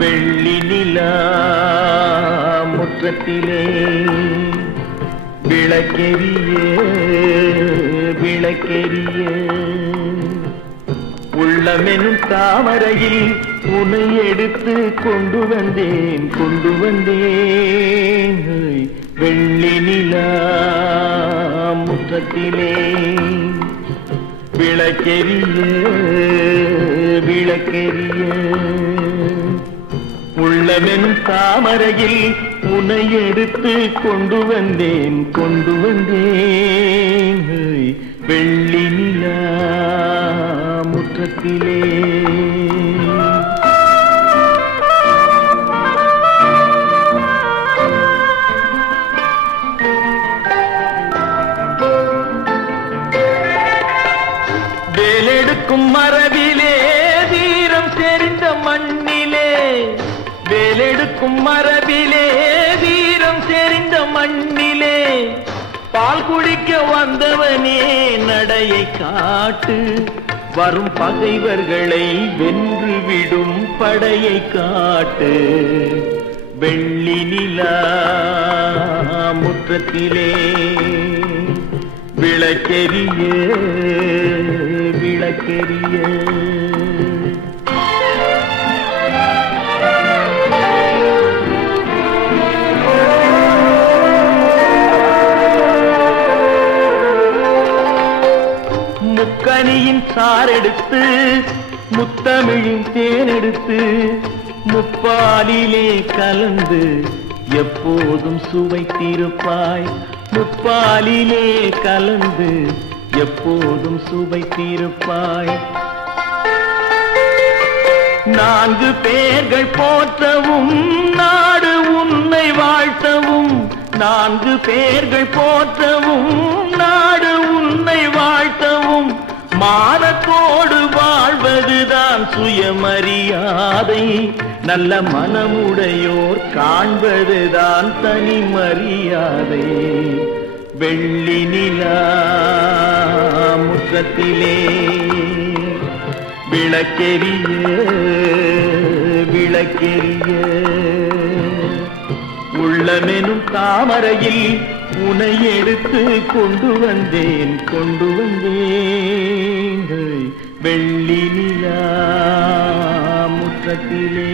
வெள்ளி நிலா முற்றத்திலே விளக்கெரிய விளக்கெரிய உள்ளமெனும் தாமரையில் உன்னை எடுத்து கொண்டு வந்தேன் வெள்ளி நிலா முற்றத்திலே விளக்கெரிய விளக்கெரிய உள்ளமெனும் தாமரையில் உன்னை எடுத்து கொண்டு வந்தேன் வெள்ளி நிலா முற்றத்திலே. வேலெடுக்கும் மரபிலே வீரம் தெரிந்த மண்ணிலே, வேலெடுக்கும் மரபிலே வீரம் தெரிந்த மண்ணிலே, பால் குடிக்க வந்தவனே நடையை காட்டு, வரும் பகைவர்களை வென்று விடும் படையை காட்டு. வெள்ளி நிலா முற்றத்திலே விளக்கெரிய விளக்கெரிய முக்கனியின் சாரெடுத்து முத்தமிழின் தேனெடுத்து முப்பாலிலே கலந்து எப்போதும் சுவைத்திருப்பாய், முப்பாலிலே கலந்து எப்போதும் சுவைத்திருப்பாய். 4 பேர்கள் போற்றவும் நாடு உன்னை வாழ்த்தவும், 4 பேர்கள் போற்றவும் நாடு உன்னை வாழ்த்தவும், மானத்தோடு வாழ்வதுதான் சுயமரியாதை, நல்ல மனமுடையோர் காண்பதுதான் தனி மரியாதை. வெள்ளி நிலா முற்றத்திலே விளக்கெரிய விளக்கெரிய உள்ளமெனும் தாமரையில் உன்னை எடுத்து கொண்டு வந்தேன் வெள்ளி நிலா முற்றத்திலே.